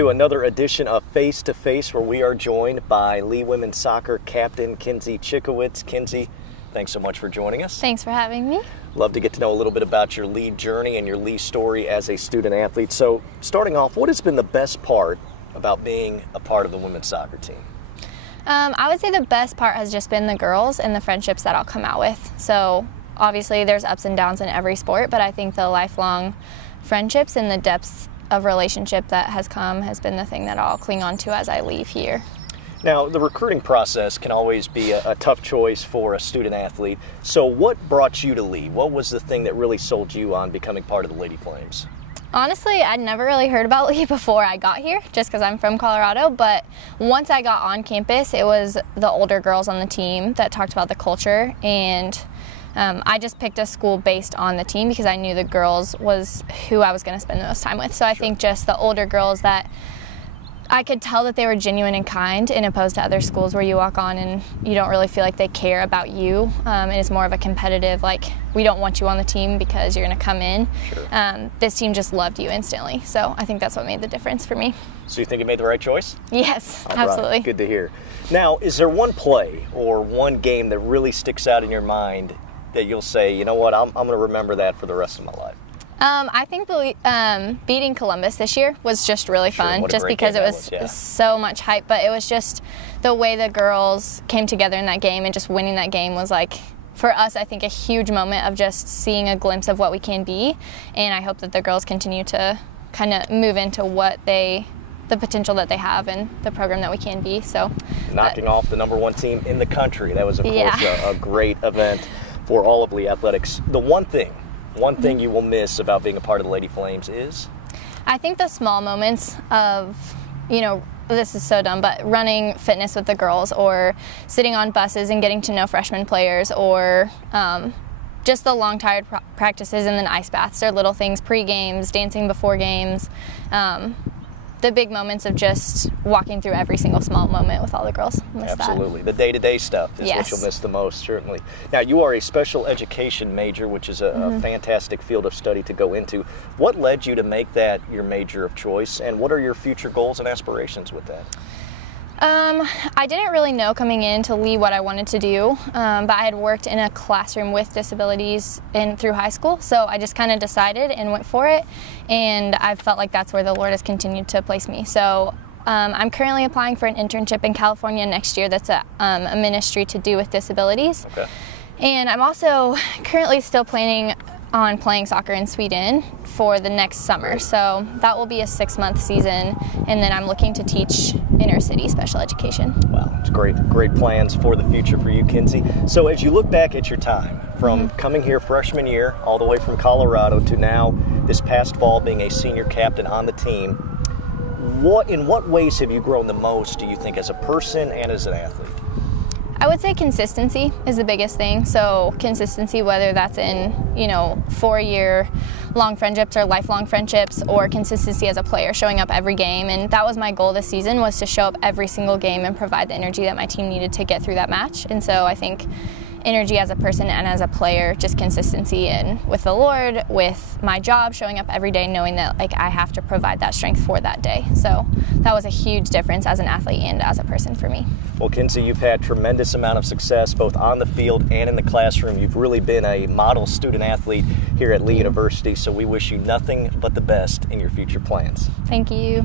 to another edition of Face to Face, where we are joined by Lee Women's Soccer captain Kinsey Cichowitz. Kinsey, thanks so much for joining us. Thanks for having me. Love to get to know a little bit about your Lee journey and your Lee story as a student athlete. So, starting off, what has been the best part about being a part of the women's soccer team? I would say the best part has just been the girls and the friendships that I'll come out with. So, obviously, there's ups and downs in every sport, but I think the lifelong friendships and the depths of relationship that has been the thing that I'll cling on to as I leave here. Now, the recruiting process can always be a tough choice for a student athlete. So what brought you to Lee? What was the thing that really sold you on becoming part of the Lady Flames? Honestly, I'd never really heard about Lee before I got here, just because I'm from Colorado, but once I got on campus, it was the older girls on the team that talked about the culture, and I just picked a school based on the team because I knew the girls was who I was going to spend the most time with. So I think just the older girls that I could tell that they were genuine and kind, in opposed to other schools where you walk on and you don't really feel like they care about you. And it's more of a competitive, like, we don't want you on the team because you're going to come in. Sure. This team just loved you instantly. So I think that's what made the difference for me. So you think you made the right choice? Yes, all absolutely. Right. Good to hear. Now, is there one play or one game that really sticks out in your mind that you'll say, you know what, I'm going to remember that for the rest of my life? I think beating Columbus this year was just really fun, just because it was so much hype, but it was just the way the girls came together in that game, and just winning that game was, like, for us, I think, a huge moment of just seeing a glimpse of what we can be, and I hope that the girls continue to kind of move into the potential that they have and the program that we can be. So knocking off the #1 team in the country, that was, of course, a great event for all of Lee athletics. The one thing you will miss about being a part of the Lady Flames is? I think the small moments of, this is so dumb, but running fitness with the girls, or sitting on buses and getting to know freshman players, or just the long, tired practices and then ice baths. They're little things, pre-games, dancing before games. The big moments of just walking through every single small moment with all the girls. Absolutely. The day-to-day stuff is what you'll miss the most, certainly. Now, you are a special education major, which is a fantastic field of study to go into. What led you to make that your major of choice, and what are your future goals and aspirations with that? I didn't really know coming into Lee what I wanted to do, but I had worked in a classroom with disabilities through high school, so I just kind of decided and went for it, and I felt like that's where the Lord has continued to place me. So I'm currently applying for an internship in California next year that's a ministry to do with disabilities. Okay. And I'm also currently still planning on playing soccer in Sweden for the next summer. So that will be a 6-month season, and then I'm looking to teach inner city special education. Wow, it's great plans for the future for you, Kinsey. So as you look back at your time, from coming here freshman year, all the way from Colorado to now this past fall being a senior captain on the team, in what ways have you grown the most, do you think, as a person and as an athlete? I would say consistency is the biggest thing. So consistency, whether that's in, 4-year long friendships or lifelong friendships, or consistency as a player, showing up every game. And that was my goal this season, was to show up every single game and provide the energy that my team needed to get through that match. And so I think energy as a person and as a player, just consistency, and with the Lord, with my job, showing up every day knowing that, like, I have to provide that strength for that day. So that was a huge difference as an athlete and as a person for me. Well, Kinsey, you've had tremendous amount of success both on the field and in the classroom. You've really been a model student athlete here at Lee University, so we wish you nothing but the best in your future plans. Thank you.